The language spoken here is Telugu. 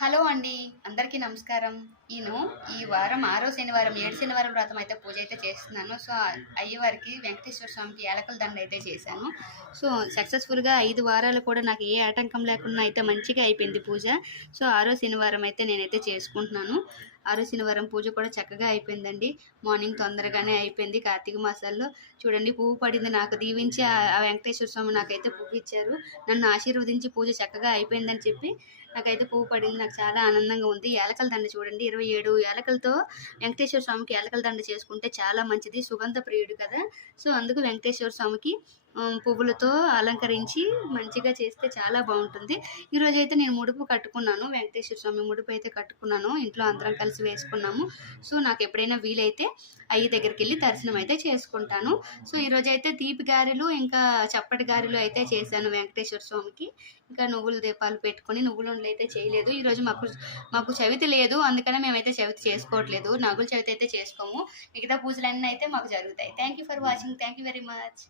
హలో అండి అందరికీ నమస్కారం. నేను ఈ వారం ఆరో శనివారం ఏడు శనివారం వ్రతం అయితే పూజ అయితే చేస్తున్నాను. సో అయ్యవారికి వెంకటేశ్వర స్వామికి ఏలకల దండ అయితే చేశాను. సో సక్సెస్ఫుల్గా ఐదు వారాలు కూడా నాకు ఏ ఆటంకం లేకుండా అయితే మంచిగా అయిపోయింది పూజ. సో ఆరో శనివారం అయితే నేనైతే చేసుకుంటున్నాను. ఆరో శనివారం పూజ కూడా చక్కగా అయిపోయిందండి. మార్నింగ్ తొందరగానే అయిపోయింది కార్తీక మాసాల్లో. చూడండి పువ్వు పడింది నాకు. దీవించి ఆ- వెంకటేశ్వర స్వామి నాకైతే పువ్వు ఇచ్చారు. నన్ను ఆశీర్వదించి పూజ చక్కగా అయిపోయిందని చెప్పి నాకైతే పువ్వు పడింది. నాకు చాలా ఆనందంగా ఉంది. ఏలకల దండ చూడండి ఇరవై ఏడు ఏలకలతో వెంకటేశ్వర స్వామికి ఏలకల దండ చేసుకుంటే చాలా మంచిది. సుగంధ ప్రియుడు కదా. సో అందుకు వెంకటేశ్వర స్వామికి పువ్వులతో అలంకరించి మంచిగా చేస్తే చాలా బాగుంటుంది. ఈరోజు అయితే నేను ముడుపు కట్టుకున్నాను. వెంకటేశ్వర స్వామి ముడుపు అయితే కట్టుకున్నాను. ఇంట్లో అందరం కలిసి వేసుకున్నాము. సో నాకు ఎప్పుడైనా వీలైతే అయ్యి దగ్గరికి వెళ్ళి దర్శనం అయితే చేసుకుంటాను. సో ఈరోజు అయితే దీప గారెలు ఇంకా చప్పటి గారెలు అయితే చేశాను వెంకటేశ్వర స్వామికి. ఇంకా నువ్వుల దీపాలు పెట్టుకొని నువ్వుల ఉండలు అయితే చేయలేదు. ఈరోజు మాకు మాకు చవితి లేదు. అందుకనే మేమైతే చవితి చేసుకోవట్లేదు. నగుల చవితి అయితే చేసుకోము. మిగతా పూజలన్నీ అయితే మాకు జరుగుతాయి. Thank you for watching thank you very much